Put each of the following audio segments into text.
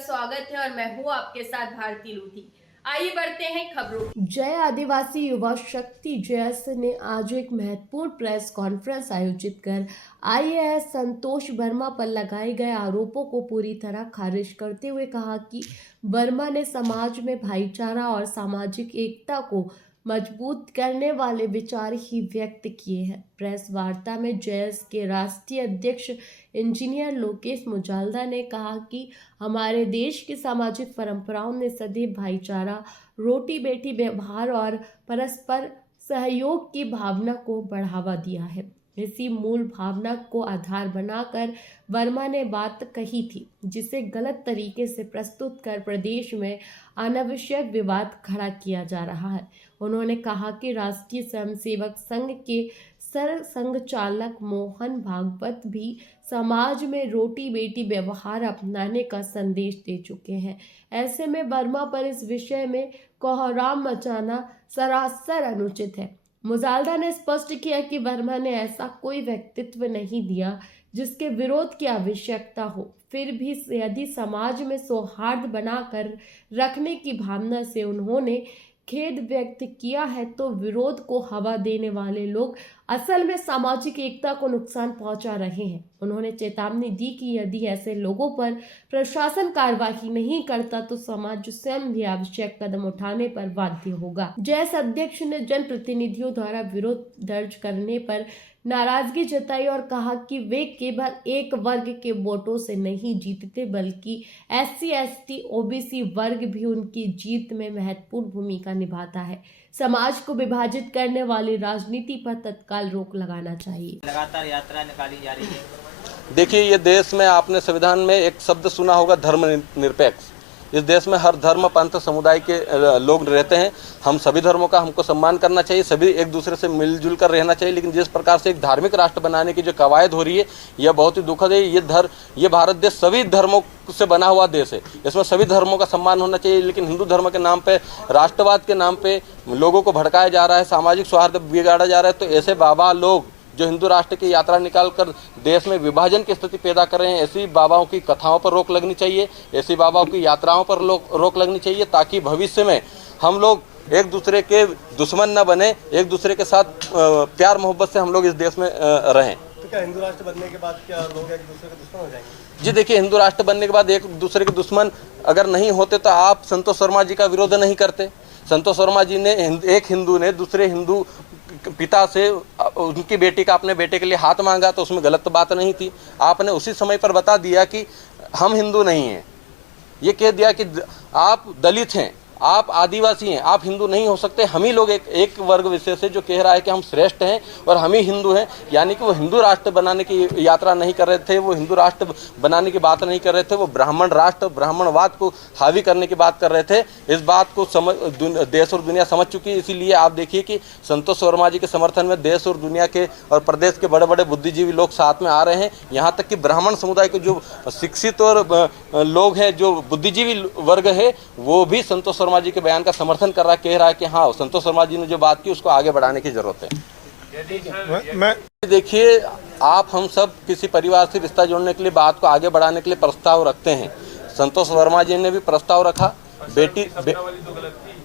स्वागत है और मैं हूँ आपके साथ भारती लूथी। आइए बढ़ते हैं खबरों की। जय आदिवासी युवा शक्ति जेएस ने आज एक महत्वपूर्ण प्रेस कॉन्फ्रेंस आयोजित कर आईएएस संतोष वर्मा पर लगाए गए आरोपों को पूरी तरह खारिज करते हुए कहा कि वर्मा ने समाज में भाईचारा और सामाजिक एकता को मजबूत करने वाले विचार ही व्यक्त किए हैं। प्रेस वार्ता में जेएस के राष्ट्रीय अध्यक्ष इंजीनियर लोकेश मुजाल्दा ने कहा कि हमारे देश की सामाजिक परंपराओं ने सदैव भाईचारा, रोटी बेटी व्यवहार और परस्पर सहयोग की भावना को बढ़ावा दिया है। इसी मूल भावना को आधार बनाकर वर्मा ने बात कही थी, जिसे गलत तरीके से प्रस्तुत कर प्रदेश में अनावश्यक विवाद खड़ा किया जा रहा है। उन्होंने कहा कि राष्ट्रीय स्वयंसेवक संघ के सर संघचालक मोहन भागवत भी समाज में रोटी बेटी व्यवहार अपनाने का संदेश दे चुके हैं। ऐसे में वर्मा पर इस विषय में कोहराम मचाना सरासर अनुचित है। मुजाल्दा ने स्पष्ट किया कि वर्मा ने ऐसा कोई व्यक्तित्व नहीं दिया जिसके विरोध की आवश्यकता हो। फिर भी यदि समाज में सौहार्द बनाकर रखने की भावना से उन्होंने खेद व्यक्त किया है, तो विरोध को हवा देने वाले लोग असल में सामाजिक एकता को नुकसान पहुंचा रहे हैं। उन्होंने चेतावनी दी कि यदि ऐसे लोगों पर प्रशासन कार्यवाही नहीं करता तो समाज स्वयं भी आवश्यक कदम उठाने पर बाध्य होगा। जेएस अध्यक्ष ने जनप्रतिनिधियों द्वारा विरोध दर्ज करने पर नाराजगी जताई और कहा कि वे केवल एक वर्ग के वोटों से नहीं जीतते, बल्कि SC, ST, OBC वर्ग भी उनकी जीत में महत्वपूर्ण भूमिका निभाता है। समाज को विभाजित करने वाली राजनीति पर तत्काल रोक लगाना चाहिए। लगातार यात्रा निकाली जा रही है। देखिए, ये देश में आपने संविधान में एक शब्द सुना होगा, धर्मनिरपेक्ष। इस देश में हर धर्म पंथ समुदाय के लोग रहते हैं। हम सभी धर्मों का हमको सम्मान करना चाहिए, सभी एक दूसरे से मिलजुल कर रहना चाहिए। लेकिन जिस प्रकार से एक धार्मिक राष्ट्र बनाने की जो कवायद हो रही है, यह बहुत ही दुखद है। ये भारत देश सभी धर्मों से बना हुआ देश है, इसमें सभी धर्मों का सम्मान होना चाहिए। लेकिन हिंदू धर्म के नाम पे, राष्ट्रवाद के नाम पे लोगों को भड़काया जा रहा है, सामाजिक सौहार्द बिगाड़ा जा रहा है। तो ऐसे बाबा लोग जो हिंदू राष्ट्र की यात्रा निकालकर देश में विभाजन की स्थिति पैदा कर रहे हैं, ऐसी बाबाओं की कथाओं पर रोक लगनी चाहिए, ऐसी बाबाओं की यात्राओं पर रोक लगनी चाहिए, ताकि भविष्य में हम लोग एक दूसरे के दुश्मन न बने, एक दूसरे के साथ प्यार मोहब्बत से हम लोग इस देश में रहें। तो क्या हिंदू राष्ट्र बनने के बाद क्या लोग एक दूसरे के दुश्मन हो जाएंगे? जी देखिए, हिंदू राष्ट्र बनने के बाद एक दूसरे के दुश्मन अगर नहीं होते तो आप संतोष वर्मा जी का विरोध नहीं करते। संतोष वर्मा जी ने, एक हिंदू ने दूसरे हिंदू पिता से उनकी बेटी का अपने बेटे के लिए हाथ मांगा, तो उसमें गलत बात नहीं थी। आपने उसी समय पर बता दिया कि हम हिंदू नहीं हैं, ये कह दिया कि आप दलित हैं, आप आदिवासी हैं, आप हिंदू नहीं हो सकते। हम ही लोग एक वर्ग विशेष है जो कह रहा है कि हम श्रेष्ठ हैं और हम ही हिंदू हैं। यानी कि वो हिंदू राष्ट्र बनाने की यात्रा नहीं कर रहे थे, वो हिंदू राष्ट्र बनाने की बात नहीं कर रहे थे, वो ब्राह्मण राष्ट्र, ब्राह्मणवाद को हावी करने की बात कर रहे थे। इस बात को देश और दुनिया समझ चुकी है। इसीलिए आप देखिए कि संतोष वर्मा जी के समर्थन में देश और दुनिया के और प्रदेश के बड़े बड़े बुद्धिजीवी लोग साथ में आ रहे हैं। यहाँ तक कि ब्राह्मण समुदाय के जो शिक्षित और लोग हैं, जो बुद्धिजीवी वर्ग है, वो भी संतोष वर्मा जी के बयान का समर्थन कर रहा है, कह रहा है कि हाँ, संतोष वर्मा जी ने जो बात की उसको आगे बढ़ाने की जरूरत है। देखिए, आप हम सब किसी परिवार से रिश्ता जोड़ने के लिए, बात को आगे बढ़ाने के लिए प्रस्ताव रखते हैं। संतोष वर्मा जी ने भी प्रस्ताव रखा। बेटी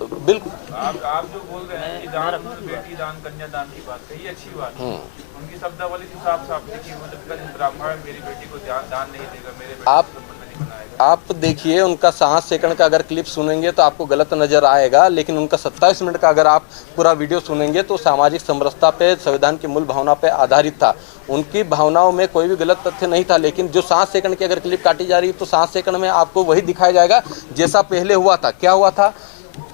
बिल्कुल, आप जो बोल रहे हैं कि दान, बेटी दान, कन्यादान की बात है, ये अच्छी बात है। उनकी शब्दावली के साफ साफ देखिए, मतलब ब्राह्मण मेरी बेटी को दान नहीं देगा, मेरे बेटे आप देखिए, उनका 7 सेकंड का अगर क्लिप सुनेंगे तो आपको गलत नजर आएगा, लेकिन उनका 27 मिनट का अगर आप पूरा वीडियो सुनेंगे तो सामाजिक समरसता पे, संविधान की मूल भावना पे आधारित था। उनकी भावनाओं में कोई भी गलत तथ्य नहीं था। लेकिन जो 7 सेकंड की अगर क्लिप काटी जा रही है तो 7 सेकंड में आपको वही दिखाया जाएगा जैसा पहले हुआ था। क्या हुआ था?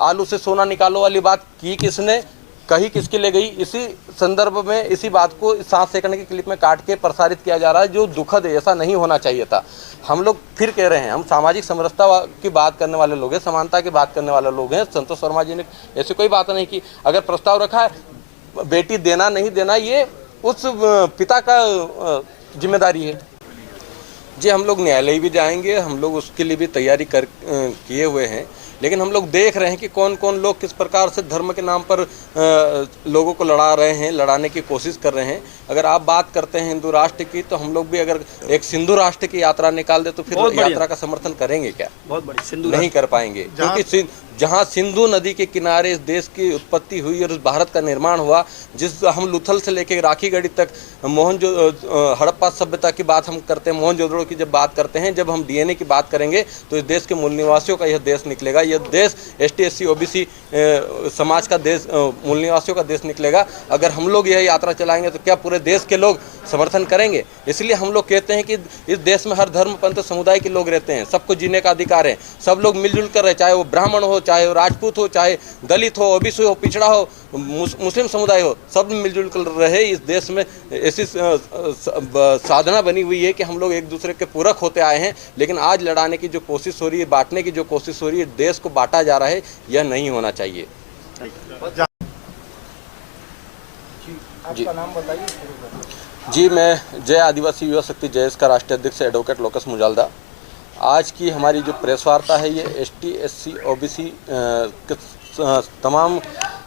आलू से सोना निकालो वाली बात की किसने, कही किसके ले गई? इसी संदर्भ में इसी बात को 7 सेकंड की क्लिप में काट के प्रसारित किया जा रहा है, जो दुखद है। ऐसा नहीं होना चाहिए था। हम लोग फिर कह रहे हैं, हम सामाजिक समरसता की बात करने वाले लोग हैं, समानता की बात करने वाले लोग हैं। संतोष वर्मा जी ने ऐसी कोई बात नहीं की। अगर प्रस्ताव रखा है बेटी देना नहीं देना, ये उस पिता का जिम्मेदारी है। जी, हम लोग न्यायालय भी जाएंगे, हम लोग उसके लिए भी तैयारी किए हुए हैं। लेकिन हम लोग देख रहे हैं कि कौन कौन लोग किस प्रकार से धर्म के नाम पर लोगों को लड़ा रहे हैं, लड़ाने की कोशिश कर रहे हैं। अगर आप बात करते हैं हिंदू राष्ट्र की, तो हम लोग भी अगर एक सिंधु राष्ट्र की यात्रा निकाल दे तो फिर यात्रा का समर्थन करेंगे क्या? बहुत बड़ी सिंधु नहीं कर पाएंगे, क्योंकि जहां सिंधु नदी के किनारे इस देश की उत्पत्ति हुई और इस भारत का निर्माण हुआ, जिस हम लुथल से लेकर राखीगढ़ी तक हड़प्पा सभ्यता की बात हम करते हैं, मोहनजोदड़ो की जब बात करते हैं, जब हम डीएनए की बात करेंगे तो इस देश के मूल निवासियों का यह देश निकलेगा। यह देश एसटी एससी ओबीसी समाज का देश, मूल निवासियों का देश निकलेगा। अगर हम लोग यह यात्रा चलाएंगे तो क्या पूरे देश के लोग समर्थन करेंगे? इसलिए हम लोग कहते हैं कि इस देश में हर धर्म पंथ समुदाय के लोग रहते हैं, सबको जीने का अधिकार है, सब लोग मिलजुल कर रहे, चाहे वो ब्राह्मण हो, चाहे वो राजपूत हो, चाहे दलित हो, ओबीसी हो, पिछड़ा हो, मुस्लिम समुदाय हो, सब मिलजुल कर रहे। इस देश में ऐसी साधना बनी हुई है कि हम लोग एक दूसरे के पूरक होते आए हैं, लेकिन आज लड़ाने की जो कोशिश हो रही है, बांटने की जो कोशिश हो रही है, देश को बांटा जा रहा है, यह नहीं होना चाहिए। आपका नाम बताइए। जी, मैं जय आदिवासी युवा शक्ति जयस का राष्ट्रीय अध्यक्ष एडवोकेट लोकस मुजालदा। आज की हमारी जो प्रेस वार्ता है, ये एसटी एससी ओबीसी के तमाम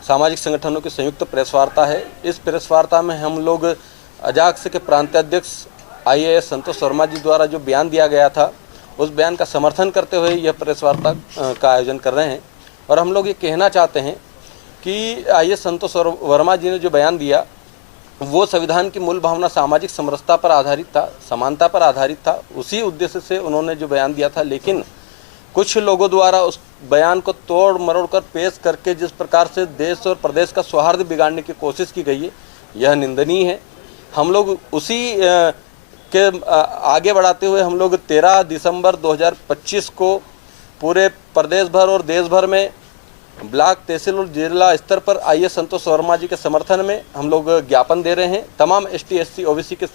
सामाजिक संगठनों की संयुक्त प्रेस वार्ता है। इस प्रेस वार्ता में हम लोग अजाक्स के प्रांताध्यक्ष IAS संतोष वर्मा जी द्वारा जो बयान दिया गया था, उस बयान का समर्थन करते हुए यह प्रेस वार्ता का आयोजन कर रहे हैं। और हम लोग ये कहना चाहते हैं कि IAS संतोष वर्मा जी ने जो बयान दिया, वो संविधान की मूल भावना सामाजिक समरसता पर आधारित था, समानता पर आधारित था। उसी उद्देश्य से उन्होंने जो बयान दिया था, लेकिन कुछ लोगों द्वारा उस बयान को तोड़ मरोड़ कर पेश करके जिस प्रकार से देश और प्रदेश का सौहार्द बिगाड़ने की कोशिश की गई है, यह निंदनीय है। हम लोग उसी के आगे बढ़ाते हुए हम लोग 13 दिसंबर 2025 को पूरे प्रदेश भर और देश भर में ब्लॉक, तहसील और जिला स्तर पर IAS संतोष वर्मा जी के समर्थन में हम लोग ज्ञापन दे रहे हैं तमाम ST SC OBC के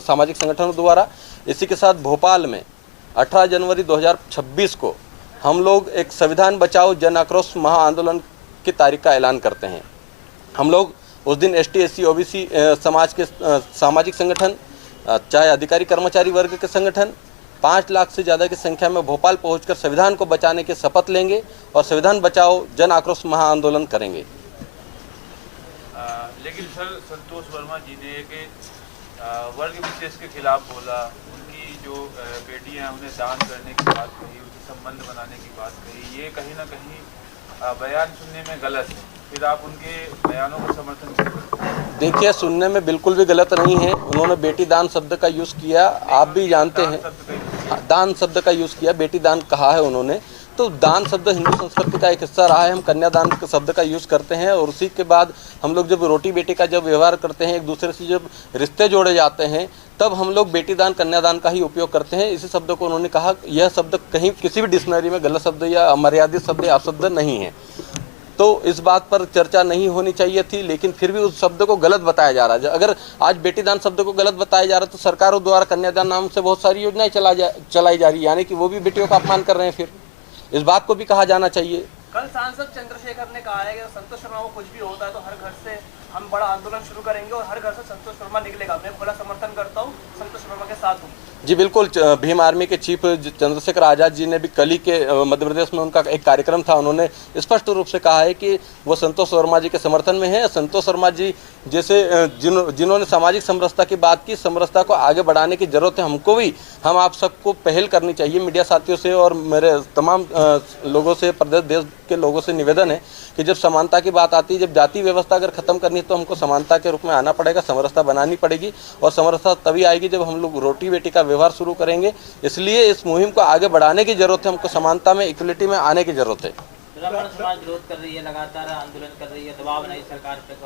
सामाजिक संगठनों द्वारा। इसी के साथ भोपाल में 18 जनवरी 2026 को हम लोग एक संविधान बचाओ जन आक्रोश महाआंदोलन की तारीख का ऐलान करते हैं। हम लोग उस दिन ST SC OBC समाज के सामाजिक संगठन, चाहे अधिकारी कर्मचारी वर्ग के संगठन, 5 लाख से ज़्यादा की संख्या में भोपाल पहुंचकर संविधान को बचाने की शपथ लेंगे और संविधान बचाओ जन आक्रोश महाआंदोलन करेंगे। लेकिन सर, संतोष वर्मा जी ने एक वर्ग विशेष के खिलाफ बोला, उनकी जो बेटियां हैं उन्हें दान करने की बात कही, उनसे संबंध बनाने की बात कही। ये कहीं ना कहीं बयान सुनने में गलत है। फिर आप उनके बयानों का समर्थन क्यों करते हैं? देखिए, सुनने में बिल्कुल भी गलत नहीं है। उन्होंने बेटी दान शब्द का यूज़ किया, आप भी जानते हैं, दान शब्द का यूज़ किया, बेटी दान कहा है उन्होंने। तो दान शब्द हिंदू संस्कृति का एक हिस्सा रहा है। हम कन्यादान के शब्द का यूज़ करते हैं और उसी के बाद हम लोग जब रोटी बेटी का जब व्यवहार करते हैं, एक दूसरे से जब रिश्ते जोड़े जाते हैं, तब हम लोग बेटी दान कन्यादान का ही उपयोग करते हैं। इसी शब्द को उन्होंने कहा, यह शब्द कहीं किसी भी डिक्शनरी में गलत शब्द या अमर्यादित शब्द या अपशब्द नहीं है। तो इस बात पर चर्चा नहीं होनी चाहिए थी, लेकिन फिर भी उस शब्द को गलत बताया जा रहा है। अगर आज बेटी दान शब्द को गलत बताया जा रहा है तो सरकारों द्वारा कन्यादान नाम से बहुत सारी योजनाएं चलाई जा रही है, यानी कि वो भी बेटियों का अपमान कर रहे हैं। फिर इस बात को भी कहा जाना चाहिए। कल सांसद चंद्रशेखर ने कहा है कि संतोष शर्मा को कुछ भी होता है तो हर घर से हम बड़ा आंदोलन शुरू करेंगे और हर घर से संतोष शर्मा निकलेगा। मैं खुला समर्थन करता हूँ, संतोष शर्मा के साथ हूँ। जी बिल्कुल, भीम आर्मी के चीफ चंद्रशेखर आज़ाद जी ने भी कल ही के मध्य प्रदेश में उनका एक कार्यक्रम था, उन्होंने स्पष्ट रूप से कहा है कि वो संतोष वर्मा जी के समर्थन में है। संतोष वर्मा जी जैसे जिन्होंने सामाजिक समरसता की बात की, समरसता को आगे बढ़ाने की जरूरत है। हमको भी, हम आप सबको पहल करनी चाहिए, मीडिया साथियों से और मेरे तमाम लोगों से, प्रदेश देश के लोगों से निवेदन है कि जब समानता की बात आती है, जब जाति व्यवस्था अगर खत्म करनी है तो हमको समानता के रूप में आना पड़ेगा, समरसता बनानी पड़ेगी। और समरसता तभी आएगी जब हम लोग रोटी बेटी का व्यवहार शुरू करेंगे। इसलिए इस मुहिम को आगे बढ़ाने की जरूरत है, हमको समानता में, इक्वलिटी में आने की जरूरत है। ब्राह्मण समाज विरोध कर रही है, लगातार आंदोलन कर रही है, दबाव बनाई सरकार पे।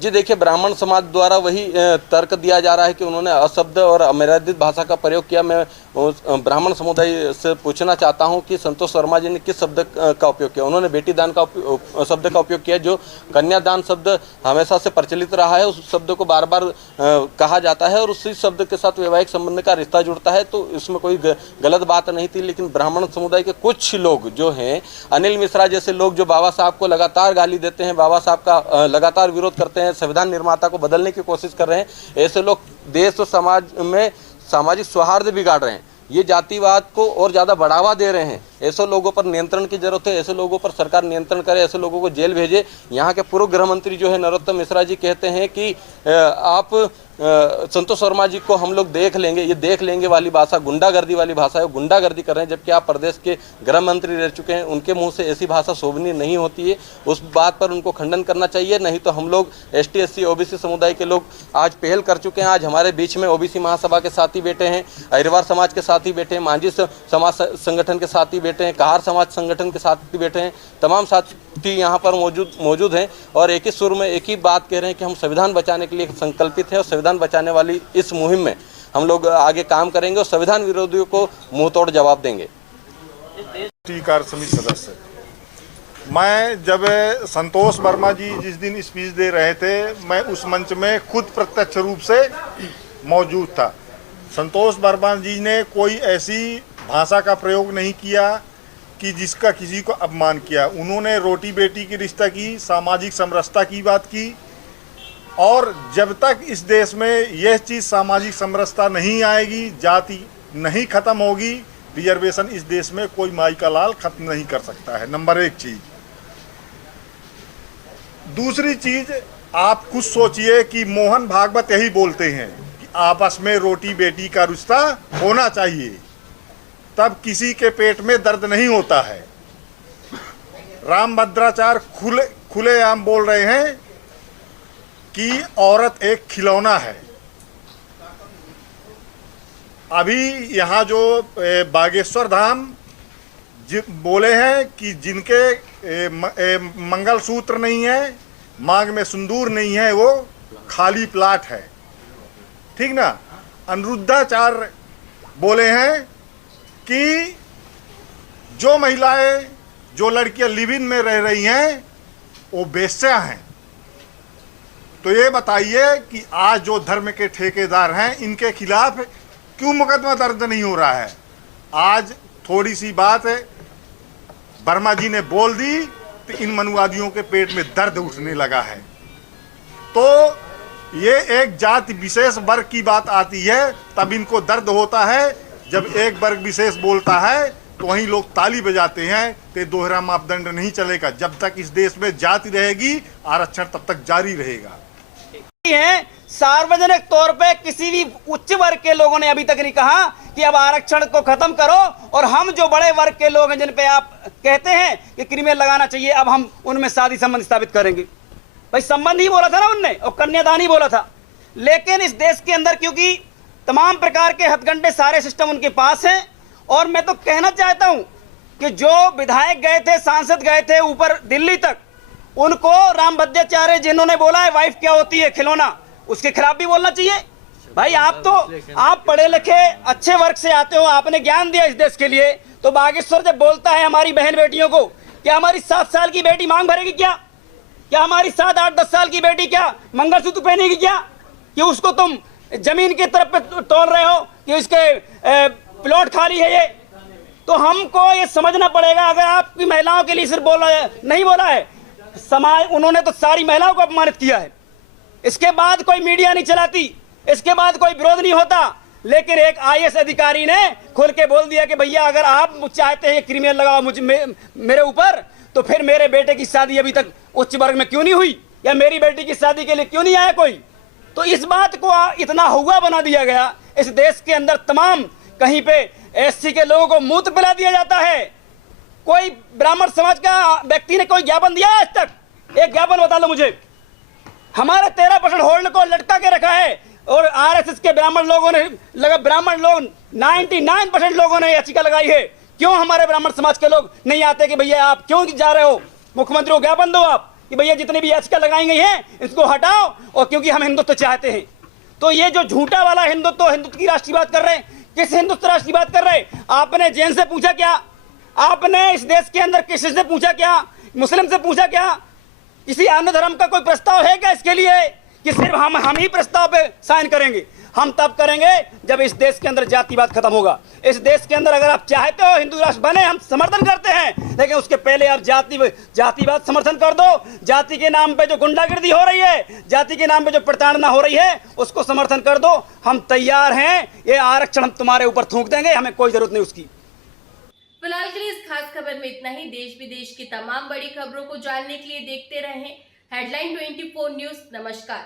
जी देखिए, ब्राह्मण समाज द्वारा वही तर्क दिया जा रहा है कि उन्होंने अशब्द और अमर्यादित भाषा का प्रयोग किया। मैं ब्राह्मण समुदाय से पूछना चाहता हूं कि संतोष वर्मा जी ने किस शब्द का उपयोग किया। उन्होंने बेटी दान का शब्द का उपयोग किया, जो कन्यादान शब्द हमेशा से प्रचलित रहा है। उस शब्द को बार बार कहा जाता है और उसी शब्द के साथ वैवाहिक संबंध का रिश्ता जुड़ता है, तो इसमें कोई गलत बात नहीं थी। लेकिन ब्राह्मण समुदाय के कुछ लोग जो हैं, अनिल मिश्रा जैसे लोग जो बाबा साहब को लगातार गाली देते हैं, बाबा साहब का लगातार विरोध करते हैं, संविधान निर्माता को बदलने की कोशिश कर रहे हैं, ऐसे लोग देश और समाज में सामाजिक सौहार्द बिगाड़ रहे हैं। ये जातिवाद को और ज़्यादा बढ़ावा दे रहे हैं। ऐसे लोगों पर नियंत्रण की जरूरत है, ऐसे लोगों पर सरकार नियंत्रण करे, ऐसे लोगों को जेल भेजे। यहाँ के पूर्व गृह मंत्री जो है नरोत्तम मिश्रा जी कहते हैं कि आप संतोष वर्मा जी को हम लोग देख लेंगे। ये देख लेंगे वाली भाषा गुंडागर्दी वाली भाषा है, गुंडागर्दी कर रहे हैं। जबकि आप प्रदेश के गृह मंत्री रह चुके हैं, उनके मुंह से ऐसी भाषा शोभनीय नहीं होती है। उस बात पर उनको खंडन करना चाहिए। नहीं तो हम लोग ST SC OBC समुदाय के लोग आज पहल कर चुके हैं। आज हमारे बीच में OBC महासभा के साथी बैठे हैं, अहिरवार समाज के साथी बैठे हैं, मांझी समाज संगठन के साथी बैठे हैं, कहार समाज संगठन के साथी बैठे हैं। तमाम साथी यहाँ पर मौजूद हैं और एक ही सुर में एक ही बात कह रहे हैं कि हम संविधान बचाने के लिए संकल्पित हैं और संविधान बचाने वाली इस मुहिम में हम लोग आगे काम करेंगे और संविधान विरोधियों को मुंह तोड़ जवाब देंगे। कार्य समिति सदस्य मैं जब संतोष वर्मा जी जिस दिन स्पीच दे रहे थे, मैं उस मंच में खुद प्रत्यक्ष रूप से मौजूद था। संतोष वर्मा जी ने कोई ऐसी भाषा का प्रयोग नहीं किया कि जिसका किसी को अपमान किया। उन्होंने रोटी बेटी की रिश्ता की, सामाजिक समरसता की बात की। और जब तक इस देश में यह चीज़ सामाजिक समरसता नहीं आएगी, जाति नहीं खत्म होगी, रिजर्वेशन इस देश में कोई माई का लाल खत्म नहीं कर सकता है। नंबर एक चीज। दूसरी चीज, आप खुद सोचिए कि मोहन भागवत यही बोलते हैं कि आपस में रोटी बेटी का रिश्ता होना चाहिए, तब किसी के पेट में दर्द नहीं होता है। रामभद्राचार्य खुलेआम बोल रहे हैं कि औरत एक खिलौना है। अभी यहाँ जो बागेश्वर धाम बोले हैं कि जिनके मंगलसूत्र नहीं है, मांग में सिंदूर नहीं है, वो खाली प्लाट है, ठीक ना। अनिरुद्धाचार्य बोले हैं कि जो महिलाएं, जो लड़कियां लिव इन में रह रही हैं वो बेश्या हैं। तो ये बताइए कि आज जो धर्म के ठेकेदार हैं, इनके खिलाफ क्यों मुकदमा दर्ज नहीं हो रहा है। आज थोड़ी सी बात वर्मा जी ने बोल दी तो इन मनुवादियों के पेट में दर्द उठने लगा है। तो ये एक जाति विशेष वर्ग की बात आती है, तब इनको दर्द होता है। जब एक वर्ग विशेष बोलता है तो वहीं लोग ताली बजाते हैं। तो दोहरा मापदंड नहीं चलेगा। जब तक इस देश में जाति रहेगी, आरक्षण तब तक जारी रहेगा। सार्वजनिक तौर पे किसी भी उच्च वर्ग के लोगों ने अभी तक नहीं कहा कि अब आरक्षण को खत्म करो, और हम जो बड़े वर्ग के लोग हैं जिन पे आप कहते हैं कि क्रिमिनल लगाना चाहिए, अब हम उनमें शादी संबंध स्थापित करेंगे। भाई संबंध ही बोला था ना उनने, और कन्यादान ही बोला था। लेकिन इस देश के अंदर क्योंकि तमाम प्रकार के हथकंडे, सारे सिस्टम उनके पास हैं। और मैं तो कहना चाहता हूं कि जो विधायक गए थे, सांसद गए थे ऊपर दिल्ली तक, उनको रामभद्राचार्य जिन्होंने बोला है वाइफ क्या होती है, खिलौना, उसके खिलाफ भी बोलना चाहिए। भाई आप पढ़े लिखे अच्छे वर्ग से आते हो, आपने ज्ञान दिया इस देश के लिए। तो बागेश्वर जब बोलता है हमारी बहन बेटियों को, क्या हमारी 7 साल की बेटी मांग भरेगी क्या हमारी 7, 8, 10 साल की बेटी क्या मंगलसूत्र पहनेगी क्या? कि उसको तुम जमीन की तरफ पे तोड़ रहे हो कि इसके प्लॉट खाली है ये? तो हमको ये समझना पड़ेगा। अगर आपकी महिलाओं के लिए सिर्फ नहीं बोला है समाज, उन्होंने तो सारी महिलाओं को अपमानित किया है। इसके बाद कोई मीडिया नहीं चलाती, इसके बाद कोई विरोध नहीं होता। लेकिन एक IAS अधिकारी ने खुल के बोल दिया कि भैया अगर आप चाहते हैं क्रिमिनल लगाओ मेरे ऊपर, तो फिर मेरे बेटे की शादी अभी तक उच्च वर्ग में क्यों नहीं हुई, या मेरी बेटी की शादी के लिए क्यों नहीं आया कोई? तो इस बात को इतना हुआ बना दिया गया इस देश के अंदर। तमाम कहीं पे SC के लोगों को मुंह पिला दिया जाता है। कोई ब्राह्मण समाज का व्यक्ति ने कोई ज्ञापन दिया है आज तक? एक ज्ञापन बता लो मुझे। हमारे 13% होल्ड को लटका के रखा है, और RSS के ब्राह्मण लोगों ने 99% लोगों ने याचिका लगाई है। क्यों हमारे ब्राह्मण समाज के लोग नहीं आते कि भैया आप क्यों जा रहे हो, मुख्यमंत्री को ज्ञापन दो आप कि भैया जितनी भी याचिका लगाई गई हैं इसको हटाओ, और क्योंकि हम हिंदुत्व चाहते हैं। तो ये जो झूठा वाला हिंदुत्व की राष्ट्र की बात कर रहे हैं, किस हिंदुत्व राष्ट्र की बात कर रहे हैं? आपने जैन से पूछा क्या? आपने इस देश के अंदर किसी से पूछा क्या? मुस्लिम से पूछा क्या? किसी अन्य धर्म का कोई प्रस्ताव है क्या इसके लिए कि सिर्फ हम ही प्रस्ताव पे साइन करेंगे? हम तब करेंगे जब इस देश के अंदर जातिवाद खत्म होगा। इस देश के अंदर अगर आप चाहते हो हिंदू राष्ट्र बने, हम समर्थन करते हैं, लेकिन उसके पहले आप जातिवाद समर्थन कर दो। जाति के नाम पे जो गुंडागिर्दी हो रही है, जाति के नाम पे जो प्रताड़ना हो रही है, उसको समर्थन कर दो। हम तैयार हैं, ये आरक्षण हम तुम्हारे ऊपर थूक देंगे, हमें कोई जरूरत नहीं उसकी। फिलहाल के लिए इस खास खबर में इतना ही। देश विदेश की तमाम बड़ी खबरों को जानने के लिए देखते रहें हेडलाइन 24 न्यूज। नमस्कार।